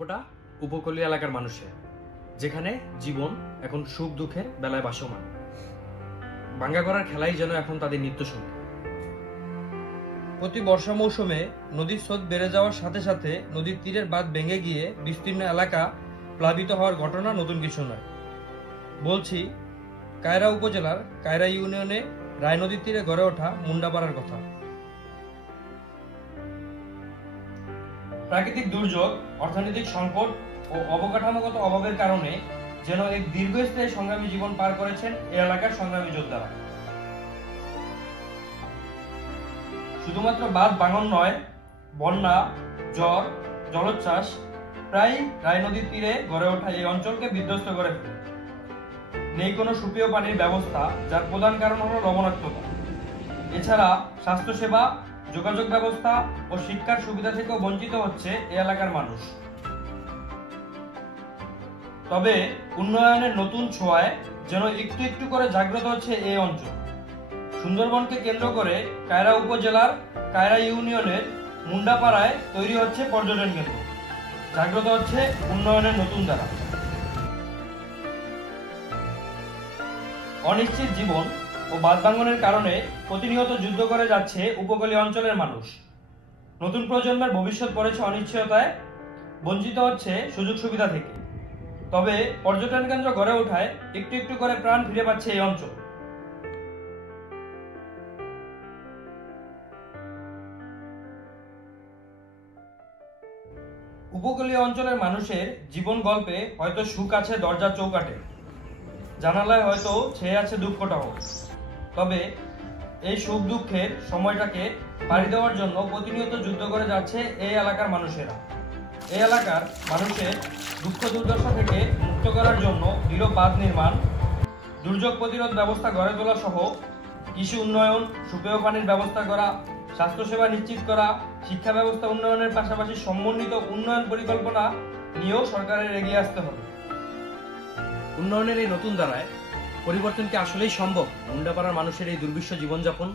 গল্পটা উপকূলীয় এলাকার মানুষের, যেখানে জীবন এখন সুখ দুঃখের বেলায় ভাসমান। ভাঙ্গা করার খেলাই যেন এখন তাদের নিত্যসঙ্গী। প্রতি বর্ষা মৌসুমে নদীর স্রোত বেড়ে যাওয়ার সাথে সাথে নদীর তীরের বাঁধ ভেঙে গিয়ে বিস্তীর্ণ এলাকা প্লাবিত হওয়ার ঘটনা নতুন কিছু নয়। বলছি কায়রা উপজেলার কায়রা ইউনিয়নে রায় নদীর তীরে গড়ে ওঠা মুন্ডাপাড়ার কথা। প্রাকৃতিক দুর্যোগ, অর্থনৈতিক সংকট ও অবকাঠামোগত অভাবের কারণে যেন এক দীর্ঘস্থায়ী সংগ্রামী জীবন পার করেছেন এই এলাকার সংগ্রামী যোদ্ধারা। শুধুমাত্র বাঁধ ভাঙন নয়, বন্যা, ঝড়, জলোচ্ছ্বাস প্রায় রায় নদীর তীরে গড়ে ওঠা এই অঞ্চলকে বিধ্বস্ত করে ফেলে। নেই কোনো সুপেয় পানির ব্যবস্থা, যার প্রধান কারণ হলো লবণাক্ততা। এছাড়া স্বাস্থ্যসেবা, যোগাযোগ ব্যবস্থা ও শিক্ষার সুবিধা থেকেও বঞ্চিত হচ্ছে এই এলাকার মানুষ। তবে উন্নয়নের নতুন ছোঁয়ায় যেন একটু একটু করে জাগ্রত হচ্ছে এই অঞ্চল। সুন্দরবনকে কেন্দ্র করে কায়রা উপজেলার কায়রা ইউনিয়নের মুন্ডাপাড়ায় তৈরি হচ্ছে পর্যটন কেন্দ্র। জাগ্রত হচ্ছে উন্নয়নের নতুন ধারা। অনিশ্চিত জীবন ও বাঁধ ভাঙনের কারণে প্রতিনিয়ত যুদ্ধ করে যাচ্ছে উপকূলীয় অঞ্চলের মানুষ। নতুন প্রজন্মের ভবিষ্যৎ পড়েছে অনিশ্চয়তায়, বঞ্চিত হচ্ছে সুযোগ সুবিধা থেকে। তবে পর্যটন কেন্দ্র গড়ে ওঠায় একটু একটু করে প্রাণ ফিরে পাচ্ছে এই অঞ্চল। উপকূলীয় অঞ্চলের মানুষের জীবন গল্পে হয়তো সুখ আছে দরজার চৌকাঠে, জানালায় হয়তো ছেয়ে আছে দুঃখটাও। তবে এই সুখ দুঃখের সময়টাকে পাড়ি দেওয়ার জন্য প্রতিনিয়ত যুদ্ধ করে যাচ্ছে এই এলাকার মানুষেরা। এই এলাকার মানুষের দুঃখ দুর্দশা থেকে মুক্ত করার জন্য দৃঢ় বাঁধ নির্মাণ, দুর্যোগ প্রতিরোধ ব্যবস্থা গড়ে তোলা সহ কৃষি উন্নয়ন, সুপেয় পানির ব্যবস্থা করা, স্বাস্থ্যসেবা নিশ্চিত করা, শিক্ষা ব্যবস্থা উন্নয়নের পাশাপাশি সমন্বিত উন্নয়ন পরিকল্পনা নিয়েও সরকারের এগিয়ে আসতে হবে। উন্নয়নের এই নতুন ধারায় পরিবর্তন কি আসলেই সম্ভব মুন্ডাপাড়ার মানুষের এই দুর্বিষহ জীবনযাপন?